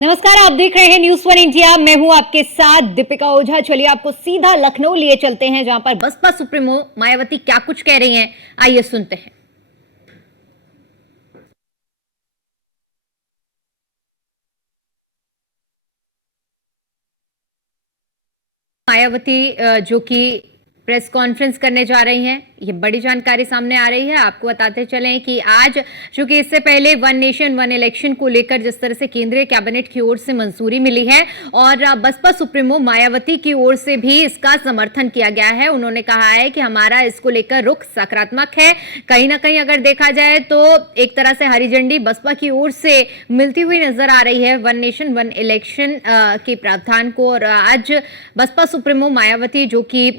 नमस्कार, आप देख रहे हैं न्यूज़ वन इंडिया। मैं हूं आपके साथ दीपिका ओझा। चलिए आपको सीधा लखनऊ लिए चलते हैं, जहां पर बसपा सुप्रीमो मायावती क्या कुछ कह रही हैं। आइए सुनते हैं। मायावती जो कि प्रेस कॉन्फ्रेंस करने जा रही हैं, ये बड़ी जानकारी सामने आ रही है। आपको बताते चलें कि आज चूंकि इससे पहले वन नेशन वन इलेक्शन को लेकर जिस तरह से केंद्रीय कैबिनेट की ओर से मंजूरी मिली है और बसपा सुप्रीमो मायावती की ओर से भी इसका समर्थन किया गया है। उन्होंने कहा है कि हमारा इसको लेकर रुख सकारात्मक है। कहीं ना कहीं अगर देखा जाए तो एक तरह से हरी झंडी बसपा की ओर से मिलती हुई नजर आ रही है वन नेशन वन इलेक्शन के प्रावधान को। और आज बसपा सुप्रीमो मायावती जो कि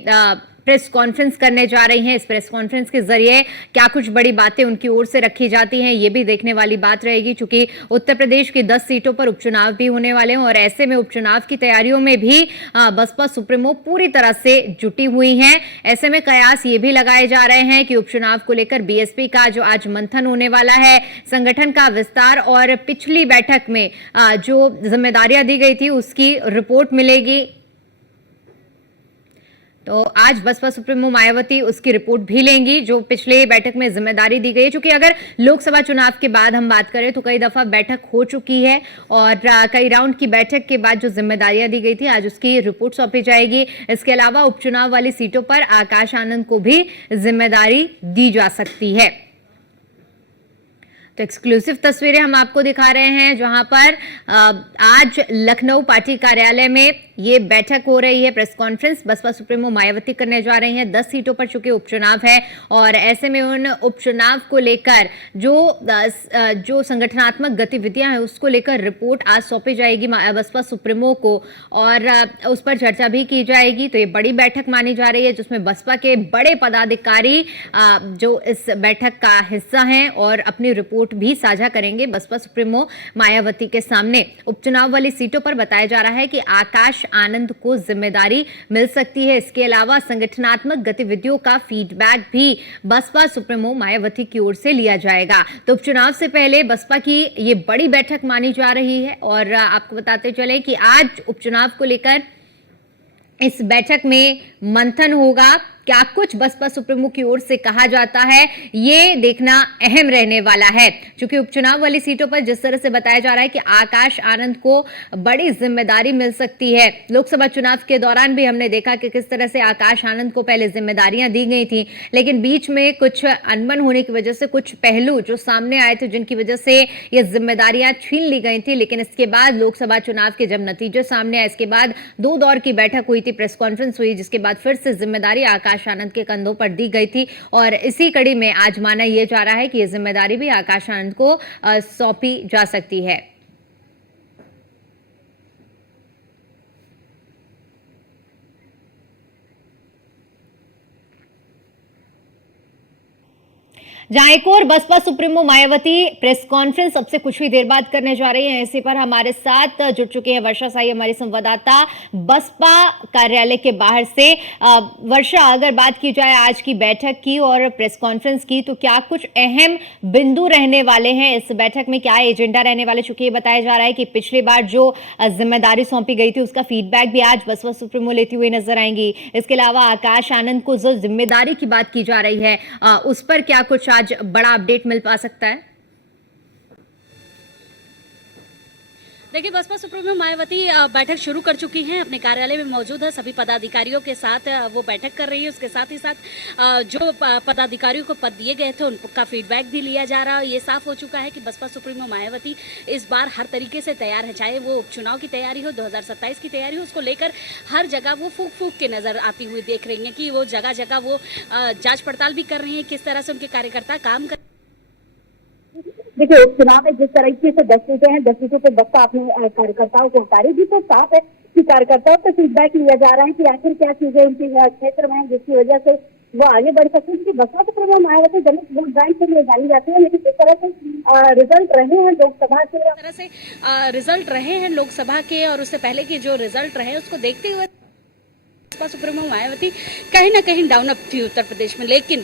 प्रेस कॉन्फ्रेंस करने जा रही हैं, इस प्रेस कॉन्फ्रेंस के जरिए क्या कुछ बड़ी बातें उनकी ओर से रखी जाती हैं, ये भी देखने वाली बात रहेगी। क्योंकि उत्तर प्रदेश की 10 सीटों पर उपचुनाव भी होने वाले हैं और ऐसे में उपचुनाव की तैयारियों में भी बसपा सुप्रीमो पूरी तरह से जुटी हुई हैं। ऐसे में कयास ये भी लगाए जा रहे हैं कि उपचुनाव को लेकर बीएसपी का जो आज मंथन होने वाला है, संगठन का विस्तार और पिछली बैठक में जो जिम्मेदारियां दी गई थी उसकी रिपोर्ट मिलेगी। तो आज बसपा सुप्रीमो मायावती उसकी रिपोर्ट भी लेंगी जो पिछले बैठक में जिम्मेदारी दी गई है। क्योंकि अगर लोकसभा चुनाव के बाद हम बात करें तो कई दफा बैठक हो चुकी है और कई राउंड की बैठक के बाद जो जिम्मेदारियां दी गई थी आज उसकी रिपोर्ट सौंपी जाएगी। इसके अलावा उपचुनाव वाली सीटों पर आकाश आनंद को भी जिम्मेदारी दी जा सकती है। तो एक्सक्लूसिव तस्वीरें हम आपको दिखा रहे हैं जहां पर आज लखनऊ पार्टी कार्यालय में ये बैठक हो रही है, press conference Baspa supremo Mayawati करने जा रही हैं। 10 सीटों पर चूंकि उपचुनाव है और ऐसे में उन उपचुनाव को लेकर जो संगठनात्मक गतिविधियां हैं उसको लेकर रिपोर्ट आज सौंपी जाएगी बसपा सुप्रीमो को और उस पर चर्चा भी की जाएगी। तो ये बड़ी बैठक मानी जा रही है जिसमें बसपा के बड़े पदाधिकारी जो इस बैठक का हिस्सा हैं और अपनी रिपोर्ट भी साझा करेंगे बसपा सुप्रीमो मायावती के सामने। उपचुनाव वाली सीटों पर बताया जा रहा है कि आकाश आनंद को जिम्मेदारी मिल सकती है। इसके अलावा संगठनात्मक गतिविधियों का फीडबैक भी बसपा सुप्रीमो मायावती की ओर से लिया जाएगा। तो उपचुनाव से पहले बसपा की ये बड़ी बैठक मानी जा रही है और आपको बताते चले कि आज उपचुनाव को लेकर इस बैठक में मंथन होगा। क्या कुछ बसपा सुप्रीमो की ओर से कहा जाता है ये देखना अहम रहने वाला है। क्योंकि उपचुनाव वाली सीटों पर जिस तरह से बताया जा रहा है कि आकाश आनंद को बड़ी जिम्मेदारी मिल सकती है। लोकसभा चुनाव के दौरान भी हमने देखा कि किस तरह से आकाश आनंद को पहले जिम्मेदारियां दी गई थी, लेकिन बीच में कुछ अनबन होने की वजह से कुछ पहलू जो सामने आए थे जिनकी वजह से ये जिम्मेदारियां छीन ली गई थी। लेकिन इसके बाद लोकसभा चुनाव के जब नतीजे सामने आए, इसके बाद 2 दौर की बैठक हुई थी, प्रेस कॉन्फ्रेंस हुई, जिसके बाद फिर से जिम्मेदारी आकाश आनंद के कंधों पर दी गई थी और इसी कड़ी में आज माना यह जा रहा है कि यह जिम्मेदारी भी आकाश आनंद को सौंपी जा सकती है। जहां एक और Baspa supremo Mayawati press conference सबसे कुछ ही देर बाद करने जा रही है। इसी पर हमारे साथ जुड़ चुके हैं वर्षा साई, हमारी संवाददाता बसपा कार्यालय के बाहर से। वर्षा, अगर बात की जाए आज की बैठक की और प्रेस कॉन्फ्रेंस की तो क्या कुछ अहम बिंदु रहने वाले हैं इस बैठक में, क्या एजेंडा रहने वाले? चूंकि ये बताया जा रहा है कि पिछली बार जो जिम्मेदारी सौंपी गई थी उसका फीडबैक भी आज बसपा सुप्रीमो लेती हुई नजर आएंगी। इसके अलावा आकाश आनंद को जो जिम्मेदारी की बात की जा रही है उस पर क्या कुछ आज बड़ा अपडेट मिल पा सकता है? देखिए, बसपा सुप्रीमो मायावती बैठक शुरू कर चुकी हैं, अपने कार्यालय में मौजूद है, सभी पदाधिकारियों के साथ वो बैठक कर रही है। उसके साथ ही साथ जो पदाधिकारियों को पद दिए गए थे उनका फीडबैक भी लिया जा रहा है। ये साफ हो चुका है कि बसपा सुप्रीमो मायावती इस बार हर तरीके से तैयार है, चाहे वो उपचुनाव की तैयारी हो, 2027 की तैयारी हो, उसको लेकर हर जगह वो फूक फूक के नजर आती हुई देख रही हैं कि वो जगह जगह वो जाँच पड़ताल भी कर रही हैं किस तरह से उनके कार्यकर्ता काम कर। देखिए, उपचुनाव में जिस तरीके से 10 सीटें हैं, 10 सीटों पे बसपा अपने कार्यकर्ताओं को उतारी भी, तो साफ है कि कार्यकर्ताओं से फीडबैक लिया जा रहा है कि आखिर क्या चीजें उनके क्षेत्र में है जिसकी वजह से वो आगे बढ़ सकते हैं। बसपा सुप्रीमो मायावती दलित वोट बैंक के लिए जानी जाती है, लेकिन जिस तरह से रिजल्ट रहे हैं लोकसभा के, रिजल्ट रहे हैं लोकसभा के और उससे पहले के जो रिजल्ट रहे उसको देखते हुए बसपा सुप्रीमो मायावती कहीं ना कहीं डाउन अप थी उत्तर प्रदेश में। लेकिन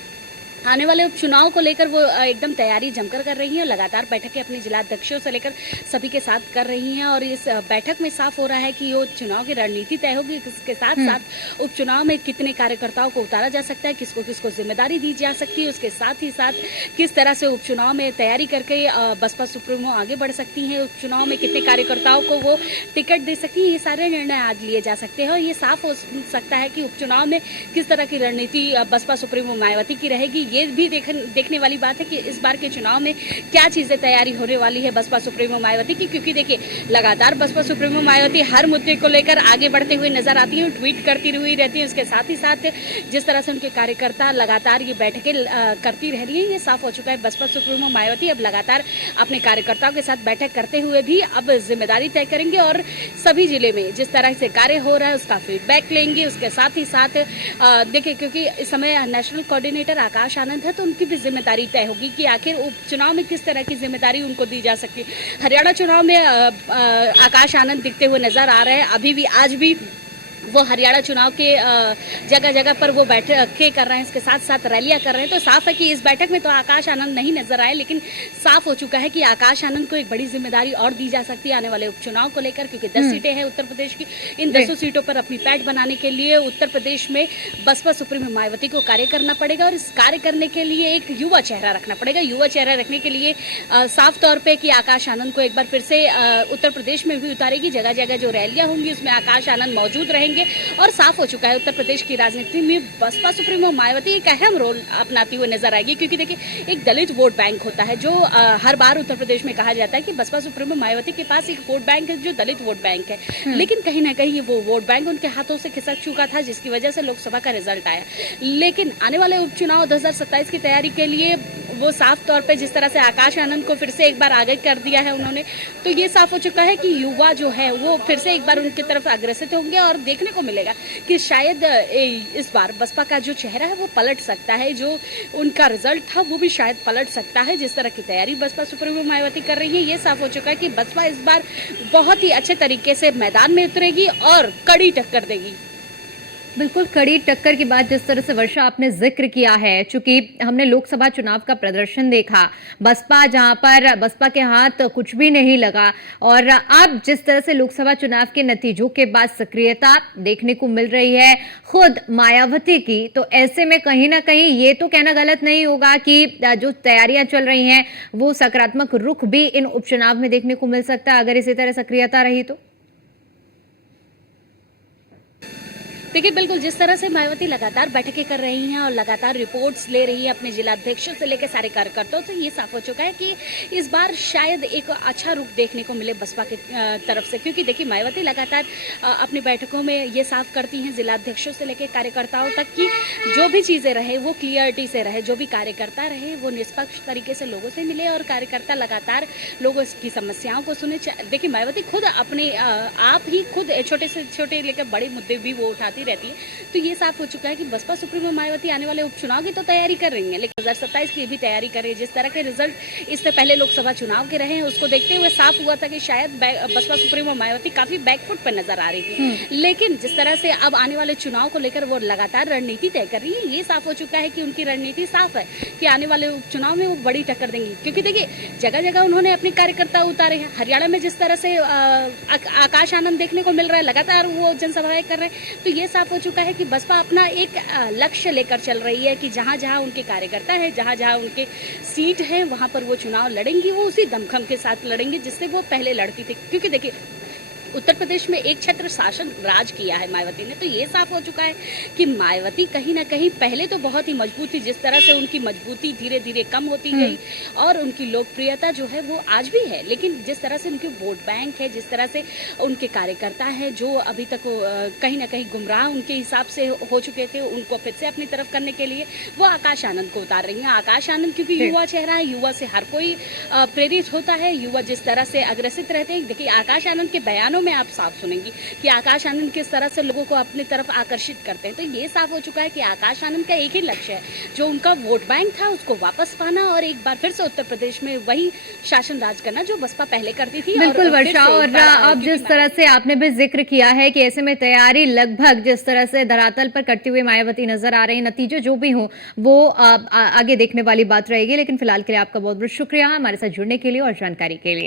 आने वाले उपचुनाव को लेकर वो एकदम तैयारी जमकर कर रही हैं और लगातार बैठकें अपने जिलाध्यक्षों से लेकर सभी के साथ कर रही हैं। और इस बैठक में साफ हो रहा है कि वो चुनाव की रणनीति तय होगी, इसके साथ साथ उपचुनाव में कितने कार्यकर्ताओं को उतारा जा सकता है, किसको किसको जिम्मेदारी दी जा सकती है, उसके साथ ही साथ किस तरह से उपचुनाव में तैयारी करके बसपा सुप्रीमो आगे बढ़ सकती हैं, उपचुनाव में कितने कार्यकर्ताओं को वो टिकट दे सकती है, ये सारे निर्णय आज लिए जा सकते हैं। और ये साफ हो सकता है कि उपचुनाव में किस तरह की रणनीति बसपा सुप्रीमो मायावती की रहेगी। ये भी देखने वाली बात है कि इस बार के चुनाव में क्या चीजें तैयारी होने वाली है बसपा सुप्रीमो मायावती की, क्योंकि देखिए लगातार बसपा सुप्रीमो मायावती हर मुद्दे को लेकर आगे बढ़ते हुए नजर आती हैं, ट्वीट करती हुई रहती है। उसके साथ ही साथ जिस तरह से उनके कार्यकर्ता लगातार ये बैठकें करती रह रही है, ये साफ हो चुका है बसपा सुप्रीमो मायावती अब लगातार अपने कार्यकर्ताओं के साथ बैठक करते हुए भी अब जिम्मेदारी तय करेंगे और सभी जिले में जिस तरह से कार्य हो रहा है उसका फीडबैक लेंगे। उसके साथ ही साथ देखिए, क्योंकि इस समय नेशनल कोऑर्डिनेटर आकाश आनंद है, तो उनकी भी जिम्मेदारी तय होगी कि आखिर उपचुनाव में किस तरह की जिम्मेदारी उनको दी जा सकती है। हरियाणा चुनाव में आकाश आनंद दिखते हुए नजर आ रहे हैं, अभी भी आज भी वो हरियाणा चुनाव के जगह जगह पर वो बैठकें कर रहे हैं, इसके साथ साथ रैलियां कर रहे हैं। तो साफ है कि इस बैठक में तो आकाश आनंद नहीं नजर आए, लेकिन साफ हो चुका है कि आकाश आनंद को एक बड़ी जिम्मेदारी और दी जा सकती है आने वाले उपचुनाव को लेकर, क्योंकि 10 सीटें हैं उत्तर प्रदेश की। इन 10 सीटों पर अपनी पैठ बनाने के लिए उत्तर प्रदेश में बसपा सुप्रीमो मायावती को कार्य करना पड़ेगा और इस कार्य करने के लिए एक युवा चेहरा रखना पड़ेगा। युवा चेहरा रखने के लिए साफ तौर पर कि आकाश आनंद को एक बार फिर से उत्तर प्रदेश में भी उतारेगी। जगह जगह जो रैलियां होंगी उसमें आकाश आनंद मौजूद रहेंगे और साफ हो चुका है उत्तर प्रदेश की राजनीति में बसपा सुप्रीमो मायावती एक अहम रोल अपनाती हुई नजर आएगी, क्योंकि देखिए एक दलित वोट बैंक होता है जो हर बार उत्तर प्रदेश में कहा जाता है कि बसपा सुप्रीमो मायावती के पास एक वोट बैंक है जो दलित वोट बैंक है, लेकिन कहीं ना कहीं वो वोट बैंक उनके हाथों से खिसक चुका था, जिसकी वजह से लोकसभा का रिजल्ट आया। लेकिन आने वाले उपचुनाव 2027 की तैयारी के लिए वो साफ तौर पे जिस तरह से आकाश आनंद को फिर से एक बार आगे कर दिया है उन्होंने, तो ये साफ हो चुका है कि युवा जो है वो फिर से एक बार उनकी तरफ अग्रसित होंगे और देखने को मिलेगा कि शायद इस बार बसपा का जो चेहरा है वो पलट सकता है, जो उनका रिजल्ट था वो भी शायद पलट सकता है। जिस तरह की तैयारी बसपा सुप्रीमो मायावती कर रही है, ये साफ हो चुका है कि बसपा इस बार बहुत ही अच्छे तरीके से मैदान में उतरेगी और कड़ी टक्कर देगी। बिल्कुल कड़ी टक्कर की बात जिस तरह से वर्षा आपने जिक्र किया है, चूंकि हमने लोकसभा चुनाव का प्रदर्शन देखा, बसपा जहां पर बसपा के हाथ कुछ भी नहीं लगा, और अब जिस तरह से लोकसभा चुनाव के नतीजों के बाद सक्रियता देखने को मिल रही है खुद मायावती की, तो ऐसे में कहीं ना कहीं ये तो कहना गलत नहीं होगा कि जो तैयारियां चल रही हैं वो सकारात्मक रुख भी इन उपचुनाव में देखने को मिल सकता है अगर इसी तरह सक्रियता रही तो। देखिए बिल्कुल जिस तरह से मायावती लगातार बैठकें कर रही हैं और लगातार रिपोर्ट्स ले रही है अपने जिलाध्यक्षों से लेकर सारे कार्यकर्ताओं से, ये साफ हो चुका है कि इस बार शायद एक अच्छा रुख देखने को मिले बसपा की तरफ से, क्योंकि देखिए मायावती लगातार अपनी बैठकों में ये साफ करती हैं जिलाध्यक्षों से लेकर कार्यकर्ताओं तक कि जो भी चीज़ें रहे वो क्लियरिटी से रहे, जो भी कार्यकर्ता रहे वो निष्पक्ष तरीके से लोगों से मिले और कार्यकर्ता लगातार लोगों की समस्याओं को सुने। देखिए मायावती खुद अपने आप ही खुद छोटे से छोटे लेकर बड़े मुद्दे भी वो उठाती रहती है, तो ये साफ हो चुका है कि बसपा सुप्रीमो मायावती आने वाले उपचुनाव की तो तैयारी कर रही है, लेकिन 2027 की भी तैयारी कर रही है। जिस तरह के रिजल्ट इससे पहले लोकसभा चुनाव के रहे हैं उसको देखते हुए साफ हुआ था कि शायद बसपा सुप्रीमो मायावती काफी बैकफुट पर नजर आ रही थी, लेकिन जिस तरह से अब आने वाले चुनाव को लेकर वो लगातार रणनीति तय कर रही है, ये साफ हो चुका है कि उनकी रणनीति साफ है कि आने वाले उपचुनाव में वो बड़ी टक्कर देंगी। क्योंकि देखिए जगह जगह उन्होंने अपने कार्यकर्ता उतारे हैं, हरियाणा में जिस तरह से आकाश आनंद देखने को मिल रहा है, लगातार वो जनसभाएं कर रहे हैं, तो ये साफ हो चुका है कि बसपा अपना एक लक्ष्य लेकर चल रही है कि जहां जहां उनके कार्यकर्ता है, जहां जहां उनके सीट है, वहां पर वो चुनाव लड़ेंगी, वो उसी दमखम के साथ लड़ेंगी जिससे वो पहले लड़ती थी। क्योंकि देखिए उत्तर प्रदेश में एक छत्र शासन राज किया है मायावती ने, तो ये साफ हो चुका है कि मायावती कहीं ना कहीं पहले तो बहुत ही मजबूत थी, जिस तरह से उनकी मजबूती धीरे धीरे कम होती गई और उनकी लोकप्रियता जो है वो आज भी है, लेकिन जिस तरह से उनके वोट बैंक है, जिस तरह से उनके कार्यकर्ता है जो अभी तक कहीं ना कहीं गुमराह उनके हिसाब से हो चुके थे, उनको फिर से अपनी तरफ करने के लिए वो आकाश आनंद को उतार रही है। आकाश आनंद क्योंकि युवा चेहरा है, युवा से हर कोई प्रेरित होता है, युवा जिस तरह से अग्रसित रहते हैं। देखिए आकाश आनंद के बयानों बयानों में आप साफ सुनेंगी कि आकाश आनंद किस तरह से लोगों को अपनी तरफ आकर्षित करते हैं। तो ये साफ हो चुका है कि आकाश आनंद का एक ही लक्ष्य है, जो उनका वोट बैंक था उसको वापस पाना और एक बार फिर से उत्तर प्रदेश में वही शासन राज करना जो बसपा पहले करती थी। बिल्कुल और फिर वर्षा, से एक और बार अब जिस तरह से आपने भी जिक्र किया है कि ऐसे में तैयारी लगभग जिस तरह से धरातल पर करती हुई मायावती नजर आ रही है, नतीजे जो भी हों वो आगे देखने वाली बात रहेगी। लेकिन फिलहाल के लिए आपका बहुत बहुत शुक्रिया हमारे साथ जुड़ने के लिए और जानकारी के लिए।